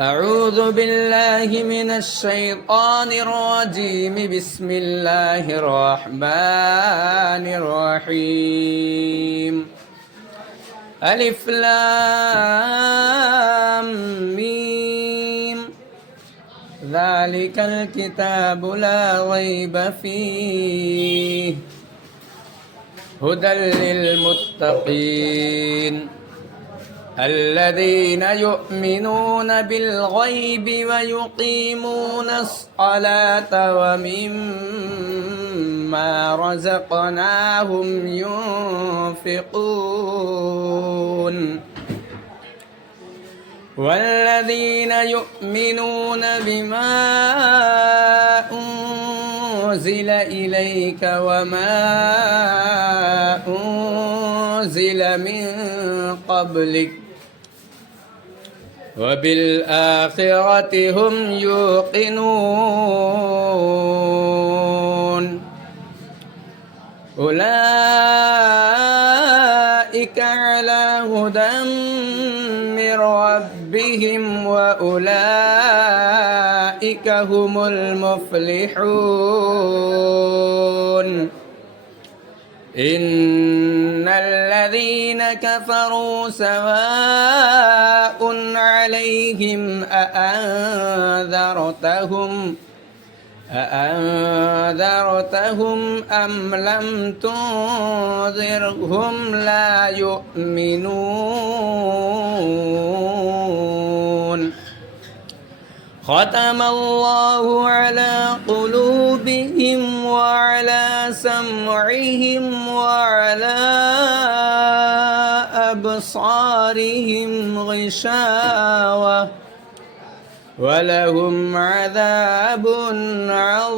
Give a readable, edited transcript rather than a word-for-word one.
أعوذ بالله من الشيطان الرجيم. بسم الله الرحمن الرحيم. ألف لام ميم. ذلك الكتاب لا ريب فيه هدى للمتقين الذين يؤمنون بالغيب ويقيمون الصلاة ومما رزقناهم ينفقون والذين يؤمنون بما أنزل إليك وما أنزل من قبلك وبالآخرة هم يوقنون أولئك على هدى من ربهم وأولئك هم المفلحون. إن الذين كفروا سواء عليهم أأنذرتهم أم لم تنذرهم لا يؤمنون. ختم الله على قلوبهم وعلى سمعهم وعلى أبصارهم غشاوة ولهم عذاب عظيم.